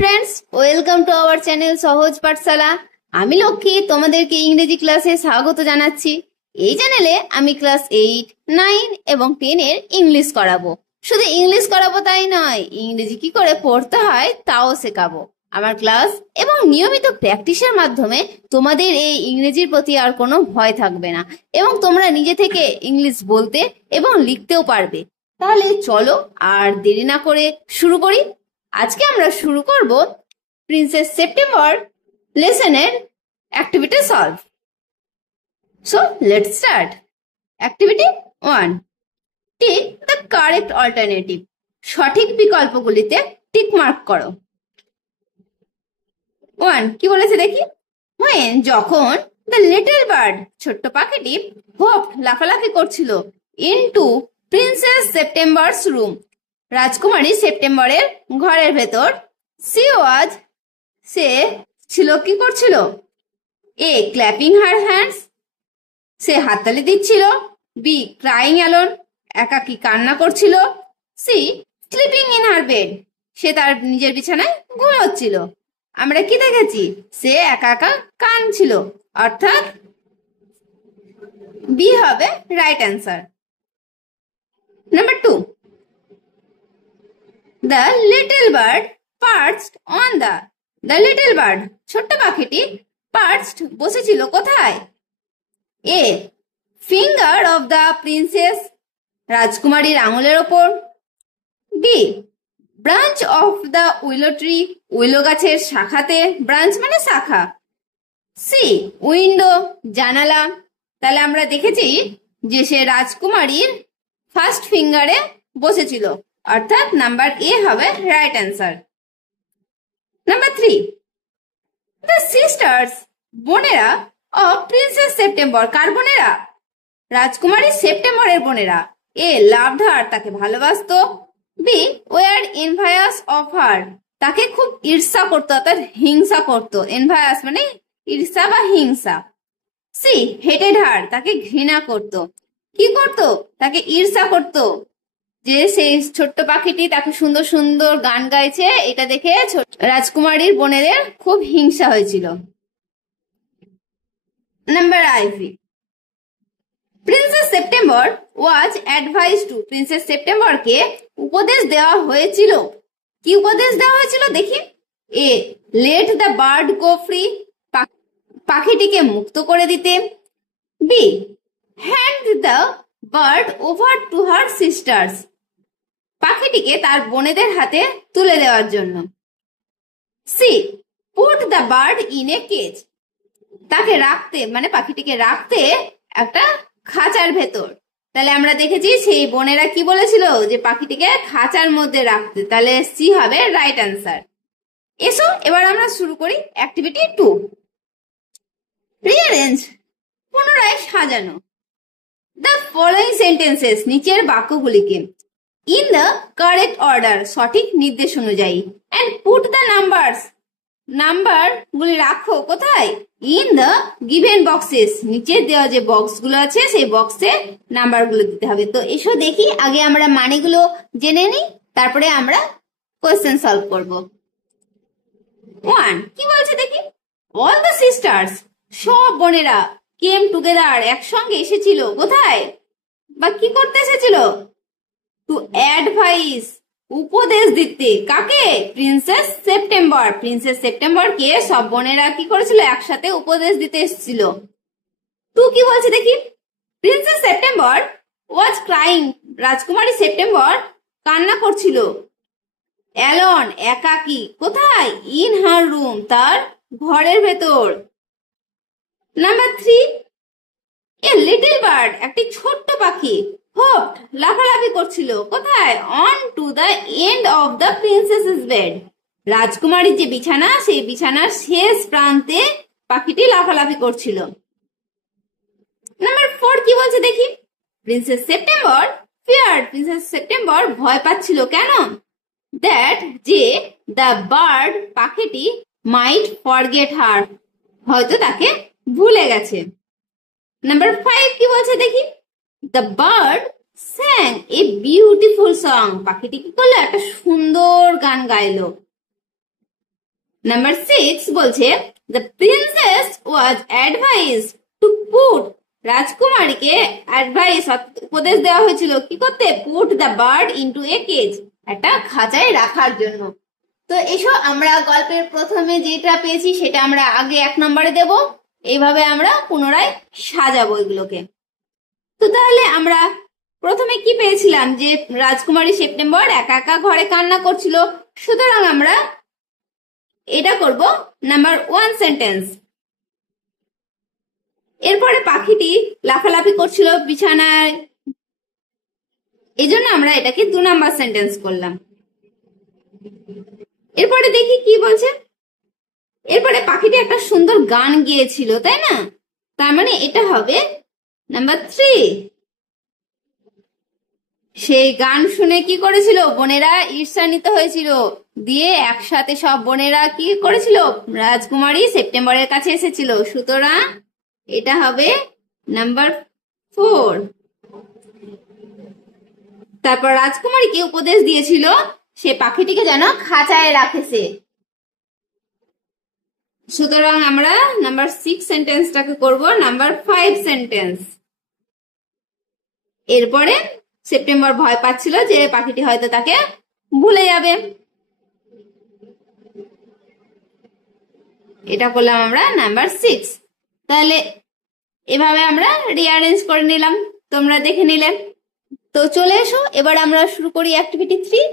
Friends welcome to our channel Sahaj Pathshala. আমি লক্ষ্মী তোমাদেরকে ইংরেজি ক্লাসে স্বাগত জানাচ্ছি। এই চ্যানেলে আমি ক্লাস 8, 9 এবং 10 এর ইংলিশ করাবো। শুধু ইংলিশ করাবো তাই নয়, ইংরেজি কি করে পড়তে হয় তাও শেখাবো। আমার ক্লাস এবং নিয়মিত প্র্যাকটিসের মাধ্যমে তোমাদের এই ইংরেজির প্রতি আর কোনো ভয় থাকবে না এবং তোমরা নিজে থেকে ইংলিশ বলতে এবং লিখতেও পারবে। তাহলে চলো আর দেরি না করে শুরু করি। আজকে আমরা শুরু করব প্রিন্সেস সেপ্টেম্বর লেসনের activity solve. So let's start. Activity 1, tick the correct alternative. সঠিক বিকল্পগুলিতে টিক মার্ক করো। 1 কি বলেছে দেখি। when যখন দ্য লিটল বার্ড ছোট্ট পাখিটি হোপড লাফালাফি করছিল ইনটু প্রিন্সেস সেপ্টেম্বরস রুম রাজকুমারী সেপ্টেম্বরের ঘরের ভেতর, সে ছিল কি করছিল? এ ক্ল্যাপিং হার হ্যান্ডস, সে হাততালি দিচ্ছিল। বি ক্রাইং অ্যালোন, একাকী কান্না করছিল। She sleeping in her bed, সে তার নিজের বিছানায় ঘুমোচ্ছিল। আমরা কি দেখেছি? সে একা একা কাঁদছিল, অর্থাৎ বি হবে right answer. Number 2, the little bird perched on the little bird ছোট্ট পাখিটি perched বসেছিল কোথায়? A finger of the princess রাজকুমারীর আঙুলের ওপর। B branch of the willow tree willow গাছের শাখাতে, ব্রাঞ্চ মানে শাখা। সি উইন্ডো জানালা। তাহলে আমরা দেখেছি যে সে রাজকুমারীর ফার্স্ট ফিঙ্গারে বসেছিল, অর্থাৎ নাম্বার এ হবে right answer. Number 3, the sisters বোনেরা অফ প্রিন্সেস সেপ্টেম্বর। কার বোনেরা? রাজকুমারী সেপ্টেম্বরের বোনেরা। এ লাভড হার, তাকে ভালোবাসতো। বি ওয়ার এনভায়াস অফ হার, তাকে খুব ঈর্ষা করতো অর্থাৎ হিংসা করতো। এনভায়াস মানে ঈর্ষা বা হিংসা। সি হেটেড হার, তাকে ঘৃণা করতো। কি করতো? তাকে ঈর্ষা করতো যে সেই ছোট্ট পাখিটি তাকে সুন্দর সুন্দর গান গাইছে, এটা দেখে রাজকুমারীর বোনেদের খুব হিংসা হয়েছিল। Number IV, princess September was advise to. Princess সেপ্টেম্বরকে উপদেশ দেওয়া হয়েছিল। কি উপদেশ দেওয়া হয়েছিল দেখি। A let the bird go free, পাখিটিকে মুক্ত করে দিতে। B hand the bird over to her sisters, পাখিটিকে তার বোনেদের হাতে তুলে দেওয়ার জন্য। C put the bird in a cage, তাকে রাখতে মানে পাখিটিকে রাখতে একটা খাঁচার ভেতর। তাহলে আমরা দেখেছি সেই বোনেরা কি বলেছিল যে পাখিটিকে খাঁচার মধ্যে রাখতে, তাহলে সি হবে রাইট অ্যান্সার। এসো এবার আমরা শুরু করি অ্যাক্টিভিটি 2, রিঅ্যারেঞ্জ পুনরায় সাজানো দ্য ফলোইং সেন্টেন্সেস নিচের বাক্যগুলিকে ইন দ্য কারেক্ট অর্ডার সঠিক নির্দেশ অনুযায়ী, এন্ড পুট দ্য নাম্বারস নাম্বার গুলি রাখো কোথায়? ইন দ্য গিভেন বক্সেস নিচে দেওয়া যে বক্স গুলো আছে সেই বক্সে নাম্বার গুলো দিতে হবে। তো এসো দেখি আগে আমরা মানেগুলো জেনে নিই, তারপরে আমরা কোয়েশ্চেন সলভ করব। 1 কি বলছে দেখি। অল দ্য সিস্টার্স সব বোনেরা কেম টুগেদার একসঙ্গে এসেছিল কোথায় বা কি করতে এসেছিল? টু অ্যাডভাইস উপদেশ দিতে। কাকে? Princess September. প্রিন্সেস সেপ্টেম্বরকে সব বোনেরা কি করেছিল? একসাথে উপদেশ দিতে এসেছিল। 2 কি বলছে দেখি। প্রিন্সেস সেপ্টেম্বর ওয়াজ ক্রাইং, রাজকুমারী সেপ্টেম্বর কান্না করছিল। অ্যালন একাকী, কোথায়? ইন হার রুম তার ঘরের ভেতর। নাম্বার 3, এ লিটল বার্ড একটি ছোট্ট পাখি হোপড লাফালাফি করছিল কোথায়? On to the end of the princess's bed, রাজকুমারীর যে বিছানা সেই বিছানার শেষ প্রান্তে পাখিটি লাফালাফি করছিল। নাম্বার 4 কি বলছে দেখি। Princess September feared, princess September ভয় পাচ্ছিল। কেন? দ্যাট যে দ্য বার্ড পাখিটি মাইট ফরগেট হার, হয়তো তাকে ভুলে গেছে। নাম্বার 5 কি বলছে দেখি। The bird স্যাং a beautiful song, পাখিটি কি করলো? একটা সুন্দর গান গাইলো। নাম্বার 6 বলছে the princess was advise to put, রাজকুমারীকে অ্যাডভাইস উপদেশ দেওয়া হয়েছিল কি করতে, put the bird into a cage, একটা খাঁচায় রাখার জন্য। তো এসো আমরা গল্পের প্রথমে যেটা পেয়েছি সেটা আমরা আগে 1 নম্বরে দেব, এইভাবে আমরা পুনরায় সাজাবো এগুলোকে। তো তাহলে আমরা প্রথমে কি পেয়েছিলাম যে রাজকুমারী সেপ্টেম্বর একা একা ঘরে কান্না করছিল, সুতরাং আমরা এটা করব নাম্বার 1 সেন্টেন্স। এরপরে পাখিটি লাফালাফি করছিল বিছানায়, এজন্য আমরা এটাকে 2 নাম্বার সেন্টেন্স করলাম। এরপরে দেখি কি বলছে, এরপরে পাখিটি একটা সুন্দর গান গেয়েছিল, তাই না, তার মানে এটা হবে নাম্বার 3। সেই গান শুনে কি করেছিল, বোনেরা ঈর্ষান্বিত হয়েছিল, দিয়ে একসাথে সব বোনেরা কি করেছিল, রাজকুমারী সেপ্টেম্বরের কাছে এসেছিল, সুতরাং এটা হবে নাম্বার 4। তারপর রাজকুমারীকে উপদেশ দিয়েছিল সে পাখিটিকে যেন খাঁচায় রাখেছে, সুতরাং আমরা নাম্বার 6 সেন্টেন্সটাকে করব নাম্বার 5 সেন্টেন্স। এরপরে সেপ্টেম্বর ভয় পাচ্ছিল যে পাখিটি হয়তো তাকে ভুলে যাবে, এটা করলাম আমরা নাম্বার 6। তাহলে এভাবে আমরা রিঅ্যারেঞ্জ করে নিলাম, তোমরা দেখে নিলে। তো চলে এসো এবার আমরা শুরু করি activity 3।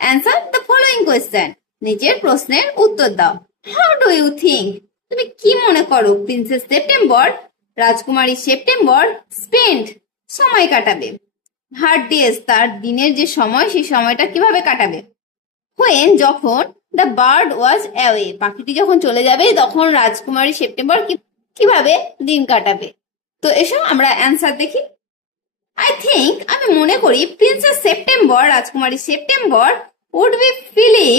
Answer the following question, নিচের প্রশ্নের উত্তর দাও। হাউ ডু ইউ থিঙ্ক, তুমি কি মনে করো প্রিন্সেস সেপ্টেম্বর, রাজকুমারী সেপ্টেম্বর স্পেন্ড, সময় কাটাবে, হার ডেজ, তার দিনের যে সময় সেই সময়টা কিভাবে কাটাবে, হোয়েন, যখন, দ্য বার্ড ওয়াজ অ্যাওয়ে, পাখিটি যখন চলে যাবে তখন রাজকুমারী সেপ্টেম্বর কিভাবে দিন কাটাবে। তো এসো আমরা অ্যান্সার দেখি। আই থিঙ্ক, আমি মনে করি প্রিন্সেস সেপ্টেম্বর, রাজকুমারী September would be feeling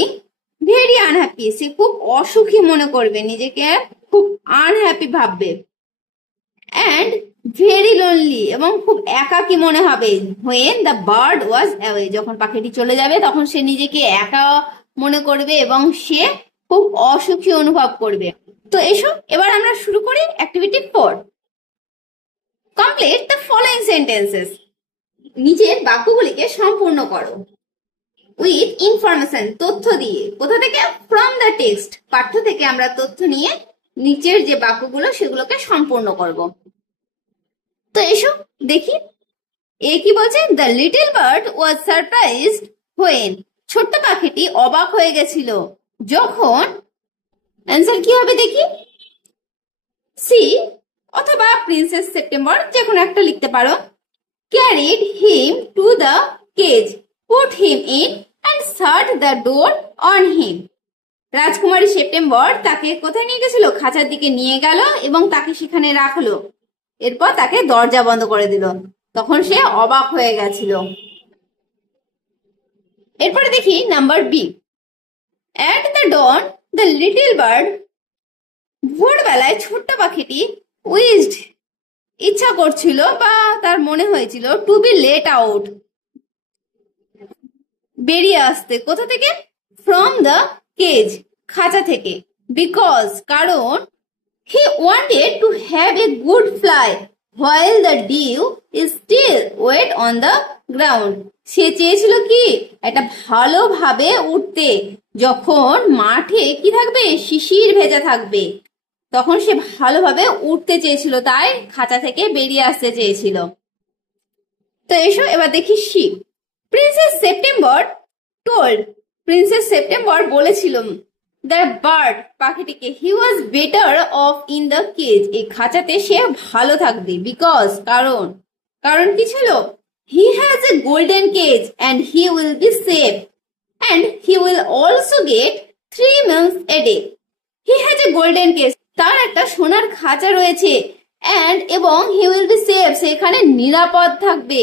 very unhappy, সে খুব অসুখী মনে করবে, নিজেকে খুব আনহ্যাপি ভাববে, অ্যান্ড ভেরি লোনলি, এবং খুব একাকী মনে হবে, when the bird was away, যখন পাখিটি চলে যাবে তখন সে নিজেকে একা মনে করবে এবং সে খুব অসুখী অনুভব করবে। তো এসো এবার আমরা শুরু করি activity 4। Complete the following sentences, নিচের বাক্যগুলিকে সম্পূর্ণ করো উইথ ইনফরমেশন, তথ্য দিয়ে। কোথা থেকে, ফ্রম দ্য টেক্সট, পাঠ্য থেকে আমরা তথ্য নিয়ে নিচের যে বাক্যগুলো সেগুলোকে সম্পূর্ণ করব। তো এসো দেখি এ কি বলছে, the little bird was surprised when, ছোট্ট পাখিটি অবাক হয়ে গেছিল যখন, অ্যান্সার কি হবে দেখি, সি অথবা প্রিন্সেস সেপ্টেম্বর, যে কোনো একটা লিখতে পারো, carried him to the cage, put him in and shut the door on him, রাজকুমারী সেপ্টেম্বর তাকে কোথায় নিয়ে গেছিল, খাঁচার দিকে নিয়ে গেল এবং তাকে সেখানে রাখলো, এরপর তাকে দরজা বন্ধ করে দিল, তখন সে অবাক হয়ে গেছিল। এরপরে দেখি number b, at the dawn the little bird, ভোরবেলায় ছোট্ট পাখিটি উইজড, ইচ্ছা করছিল বা তার মনে হয়েছিল, টু বি লেট আউট, বেরিয়ে আসতে, কোথা থেকে, ফ্রম দ্য কেজ, খাঁচা থেকে, বিকজ, কারণ, he wanted to have a good fly while the dew is still wet on the ground, সে চেয়েছিল কি, একটা ভালোভাবে উঠতে, যখন মাঠে কি থাকবে, শিশির ভেজা থাকবে, তখন সে ভালোভাবে উঠতে চেয়েছিল, তাই খাঁচা থেকে বেরিয়ে আসতে চেয়েছিল। তো এসো এবার দেখি c, princess September told, princess September বলেছিল দ্য বার্ড, পাখিটিকে, he was better off in the cage, এই খাঁচাতে সে ভালো থাকবে, বিকজ, কারণ, কারণ কি ছিল, he has a golden cage and he will be safe and he will also get 3 meals a day, he has a golden cage, তার একটা সোনার খাঁচা রয়েছে, অ্যান্ড এবং হি উইল বি সেফ, সেখানে নিরাপদ থাকবে,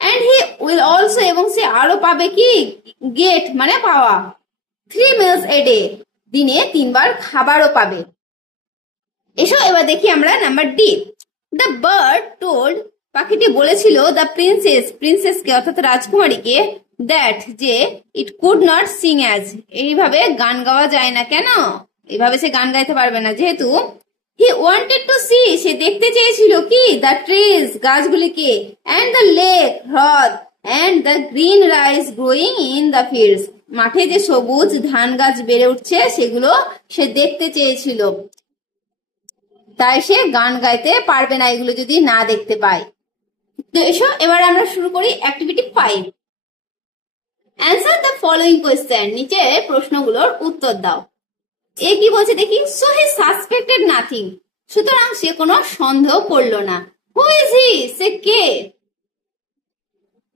অ্যান্ড হি উইল অলসো, এবং সে আরো পাবে কি, গেট মানে পাওয়া, 3 meals a day, দিনে 3 বার খাবারও পাবে। এসো এবার দেখি আমরা number D, the bird told, পাখিটি বলেছিল দ্য প্রিন্সেস, প্রিন্সেসকে অর্থাৎ রাজকুমারীকে, দ্যাট যে it could not sing as, এইভাবে গান গাওয়া যায় না। কেন এইভাবে সে গান গাইতে পারবে না? যেহেতু হি ওয়ান্টেড টু সি, সে দেখতে চেয়েছিল কি, দ্য ট্রিজ, গাছগুলিকে, অ্যান্ড দ্য লেক, হ্রদ, and the green rice growing in the fields, মাঠে যে সবুজ ধান গাছ বেড়ে উঠছে সেগুলো সে দেখতে চেয়েছিল। তাই সে গান গাইতে পারবে না এগুলো যদি না দেখতে পায়। তো এসো এবার আমরা শুরু করি activity 5। Answer the following question, নিচে প্রশ্নগুলোর উত্তর দাও। এ কি বলছে দেখি, সো হি সাসপেক্টেড নাথিং, সুতরাং সে কোনো সন্দেহ করলো না। Who is he, say K?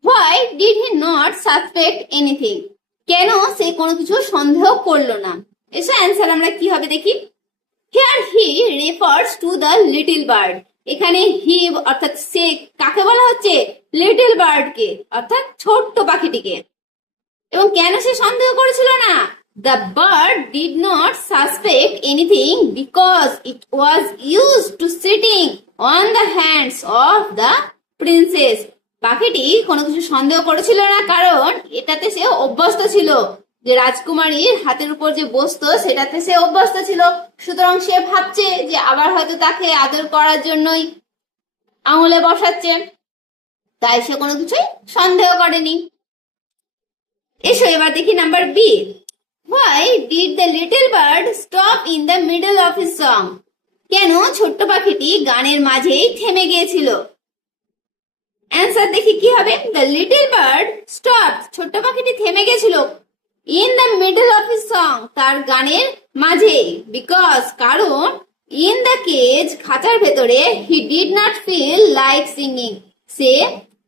Why did he not suspect anything, কেন সে কোনো কিছু সন্দেহ করলো না? এসো অ্যান্সার আমরা কি হবে দেখি। Here he refers to the little bird, এখানে হি অর্থাৎ সে কাকে বলা হচ্ছে? লিটল বার্ড কে, অর্থাৎ ছোট্ট পাখিটিকে। এবং কেন সে সন্দেহ করেছিল না? The bird did not suspect anything because it was used to sitting on the hands of the princess. পাখিটি কোনো কিছু সন্দেহ করেছিল না কারণ এটাতে সে অভ্যস্ত ছিল, যে রাজকুমারীর হাতের উপর যে বসতো সেটাতে সে অভ্যস্ত ছিল। সুতরাং সে ভাবছে যে আবার হয়তো তাকে আদর করার জন্যই আঙুলে বসাচ্ছে, তাই সে কোনো কিছুই সন্দেহ করেনি। এসো এবার দেখি number b. Why did the little bird stop in the middle of his song? কেন ছোট্ট পাখিটি গানের মাঝেই থেমে গিয়েছিল? অ্যান্সার দেখি কি হবে। The little bird stopped, ছোট্ট পাখিটি থেমে গিয়েছিল in the middle of his song, তার গানের মাঝে, because কারণ in the cage, খাঁচার ভেতরে, he did not feel like singing, সে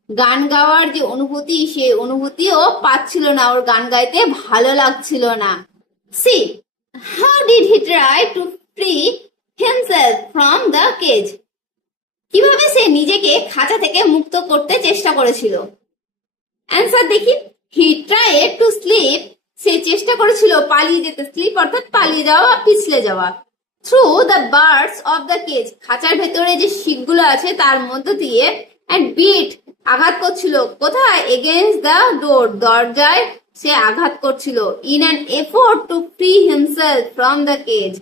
গান গাওয়ার যে অনুভূতি সে অনুভূতিও পাচ্ছিল না, ওর গান গাইতে ভালো লাগছিল না। See, how did he try to free himself from the cage? কিভাবে সে নিজেকে খাঁচা থেকে মুক্ত করতে চেষ্টা করেছিল? অ্যান্সার দেখি। He tried to sleep, সে চেষ্টা করেছিল পালিয়ে যেতে, স্লিপ অর্থাৎ পালিয়ে যাওয়া, পিছলে যাওয়া, through the bars of the cage, খাঁচার ভেতরে যে শিকগুলো আছে তার মধ্য দিয়ে, and beat, আঘাত করছিল কোথায়? against the door, দরজায় সে আঘাত করছিল, in an effort to free himself from the cage,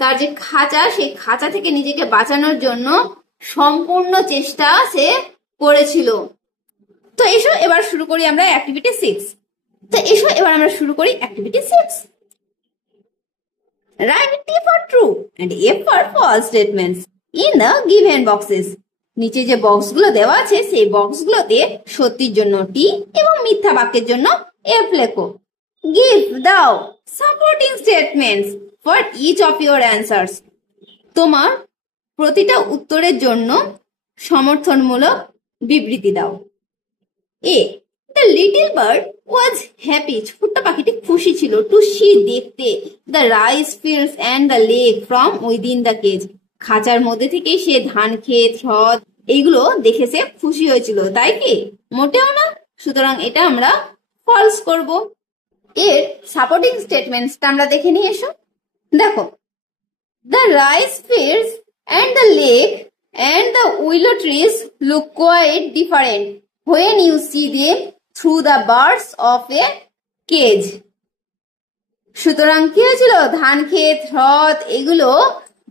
তার যে খাঁচা সেই খাঁচা থেকে নিজেকে বাঁচানোর জন্য সম্পূর্ণ চেষ্টা সে করেছিল। তো এসো এবার শুরু করি আমরা অ্যাক্টিভিটি 6। তো এসো এবার আমরা শুরু করি activity 6। Write T for true and F for false statements in the given boxes. নিচে যে বক্সগুলো দেওয়া আছে সেই বক্সগুলোতে সত্যির জন্য টি এবং মিথ্যা বাক্যের জন্য এফ লেখো। Give দাও supporting statements for each of your answers. তোমার প্রতিটা উত্তরের জন্য সমর্থনমূলক বিবৃতি দাও। এ, the little bird was happy, ছোট্ট পাখিটি খুশি ছিল, to see, দেখতে, the rice fields and the lake from within the cage, খাঁচার মধ্যে থেকে সে ধান ক্ষেত, হ্রদ এইগুলো দেখে সে খুশি হয়েছিল, তাই কি? মোটেও না। সুতরাং এটা আমরা ফলস করব। এর সাপোর্টিং স্টেটমেন্টসটা আমরা দেখে নিয়ে এসো। দেখো, the rice fields and the lake and the willow trees look quite different when you see them through the bars of a cage. সুতরাং কি হয়েছিল? ধান ক্ষেত, হ্রদ এগুলো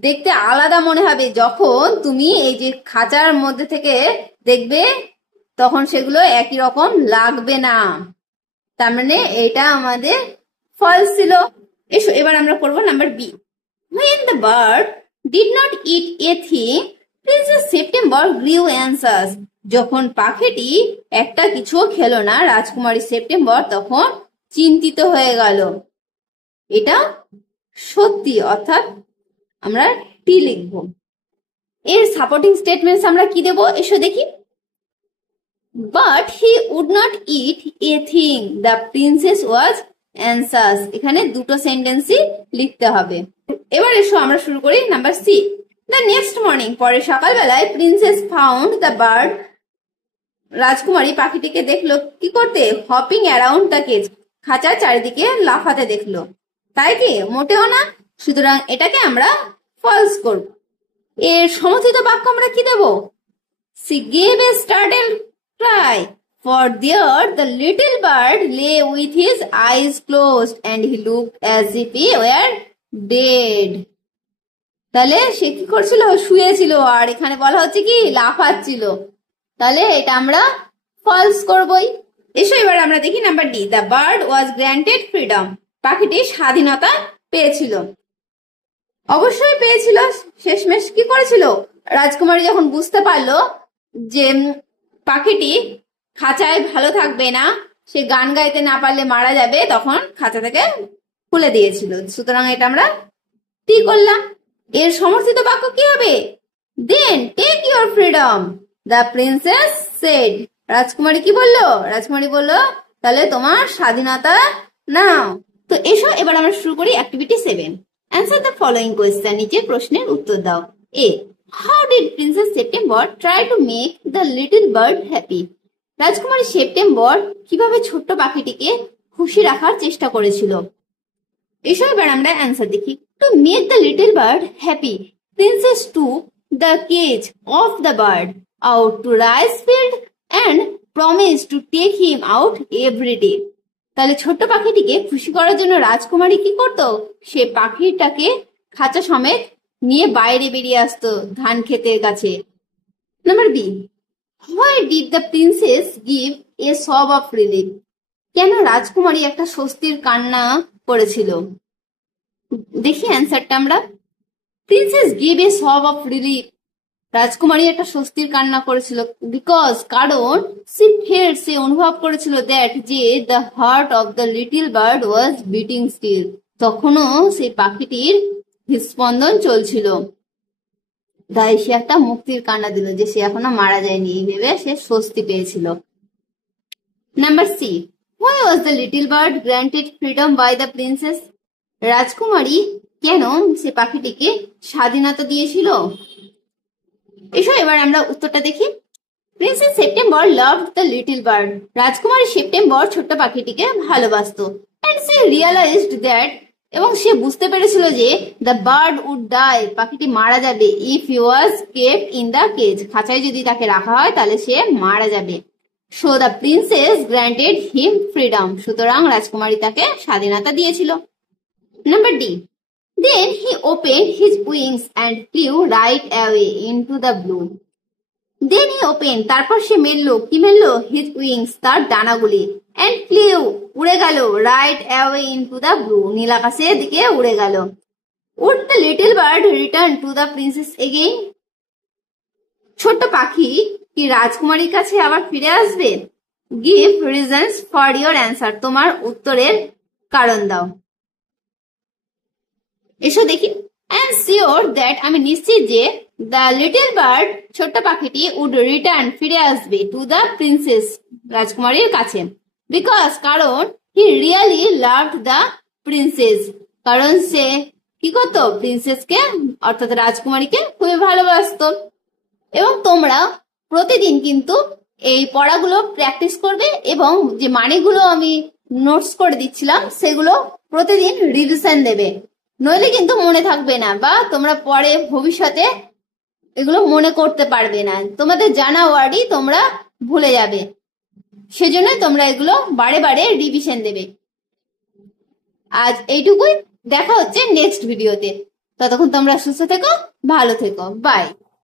দেখতে আলাদা মনে হবে যখন তুমি এই যে খাঁচার মধ্যে থেকে দেখবে, তখন সেগুলো একই রকম লাগবে না। তার মানে এটা আমাদের ফলস ছিল। এসো এবার আমরা করবো number b. When the bird did not eat a thing, Princess September grew anxious. যখন পাখিটি একটা কিছু খেলো না, রাজকুমারী সেপ্টেম্বর তখন চিন্তিত হয়ে গেল। এটা সত্যি, অর্থাৎ আমরা টি লিখব। এর সাপোর্টিং স্টেটমেন্টস আমরা কি দেব? এসো দেখি। But he would not eat a thing. The princess was anxious. এখানে দুটো সেন্টেন্সই লিখতে হবে। এবার এসো আমরা শুরু করি number c. The next morning, পরে সকালবেলায় প্রিন্সেস ফাউন্ড দ্য বার্ড, রাজকুমারী পাখিটিকে দেখলো কি করতে? হপিং অ্যারাউন্ড দ্য কেজ, খাঁচার চারিদিকে লাফাতে দেখলো, তাই কি? মোটেও না। সুতরাং এটাকে আমরা ফলস করব। এর সমর্থিত বাক্য আমরা কি দেব? She gave a startled cry. For there the little bird lay with his eyes closed and he looked as if he were dead. তাহলে সে কি করছিল? শুয়েছিল, আর এখানে বলা হচ্ছে কি লাফাচ্ছিল। তাহলে এটা আমরা ফলস করবই। এসো এবার আমরা দেখি number D. The bird was granted freedom. পাখিটি স্বাধীনতা পেয়েছিল। অবশ্যই পেয়েছিল। শেষমেশ কি করেছিল? রাজকুমারী যখন বুঝতে পারলো যে পাখিটি খাঁচায় ভালো থাকবে না, সে গান গাইতে না পারলে মারা যাবে, তখন খাঁচা থেকে খুলে দিয়েছিল। সুতরাং এটা আমরা টি করলাম। এর সমর্থিত বাক্য কি হবে? Then take your freedom, the princess said. রাজকুমারী কি বললো? রাজকুমারী বললো তাহলে তোমার স্বাধীনতা নাও। তো এসো এবার আমরা শুরু করি activity 7। Answer the following question. নিচে প্রশ্নের উত্তর দাও। A, how did princess September try to make the little bird happy? রাজকুমারী সেপ্টেম্বর কিভাবে ছোট্ট পাখিটিকে খুশি রাখার চেষ্টা করেছিল? এসো এবার আমরা অ্যান্সার দেখি। Two make the little bird happy, princess took the cage of the bird out to rice field and promised to take him out every day. তাহলে ছোট্ট পাখিটিকে খুশি করার জন্য রাজকুমারী কি করতো? সে পাখিটাকে খাঁচা সমেত নিয়ে বাইরে বেরিয়ে আসতো ধান ক্ষেতের কাছে। Number b, why did the princess give a sob of relief? কেন রাজকুমারী একটা স্বস্তির কান্না করেছিল? দেখি অ্যান্সারটা আমরা। প্রিন্সেস গিভ এ সব অফ রিলিফ। রাজকুমারী একটা স্বস্তির কান্না করেছিল বিকজ, কারণ সে অনুভব করেছিল দ্যাট যে the heart of the little bird was beating still. তখনও সেই পাখিটির হৃদস্পন্দন চলছিল। তাই সে একটা মুক্তির কান্না দিল, যে সে এখনো মারা যায়নি। এই ভেবে সে স্বস্তি পেয়েছিল। Number c, why was the little bird granted freedom by the princess? রাজকুমারী কেন সে পাখিটিকে স্বাধীনতা দিয়েছিল? এসো এবার আমরা উত্তরটা দেখি। Princess September loved the little bird. রাজকুমারী সেপ্টেম্বর ছোট্ট পাখিটিকে ভালোবাসতো। এন্ড সে রিয়ালাইজড দ্যাট, এবং সে বুঝতে পেরেছিল যে দ্য বার্ড উড ডাই, পাখিটি মারা যাবে, if he was kept in the cage, খাঁচায় যদি তাকে রাখা হয় তাহলে সে মারা যাবে। So the princess granted him freedom, সুতরাং রাজকুমারী তাকে স্বাধীনতা দিয়েছিল। Number D, then he opened his wings and flew right away into the blue. Then he opened, তারপর সে মেললো, কি মেললো? his wings, তার ডানাগুলি, and flew, উড়ে গেল, right away into the blue, নীল আকাশের দিকে উড়ে গেল। Would the little bird return to the princess again? ছোট্ট পাখি কি রাজকুমারীর কাছে আবার ফিরে আসবে? Give reasons for your answer, তোমার উত্তরের কারণ দাও। এসো দেখি। আই এম শিওর দ্যাট, আমি নিশ্চিত যে দ্য লিটল বার্ড, ছোট্ট পাখিটি, উড রিটার্ন, ফিরে আসবে, টু দ্য প্রিন্সেস, রাজকুমারীর কাছে। বিকজ, কারণ, he really loved the princess, কারণ সে কি করতো? প্রিন্সেসকে অর্থাৎ রাজকুমারীকে খুবই ভালোবাসতো। এবং তোমরা প্রতিদিন কিন্তু এই পড়াগুলো প্র্যাকটিস করবে, এবং যে মানেগুলো আমি নোটস করে দিচ্ছিলাম সেগুলো প্রতিদিন রিভিশন দেবে, নইলে কিন্তু মনে থাকবে না, বা তোমরা পরে ভবিষ্যতে এগুলো মনে করতে পারবে না। তোমাদের জানা ওয়ার্ডই তোমরা ভুলে যাবে, সেজন্য তোমরা এগুলো বারে বারে রিভিশন দেবে। আজ এইটুকুই, দেখা হচ্ছে নেক্সট ভিডিওতে। ততক্ষণ তোমরা সুস্থ থেকো, ভালো থেকো, বাই।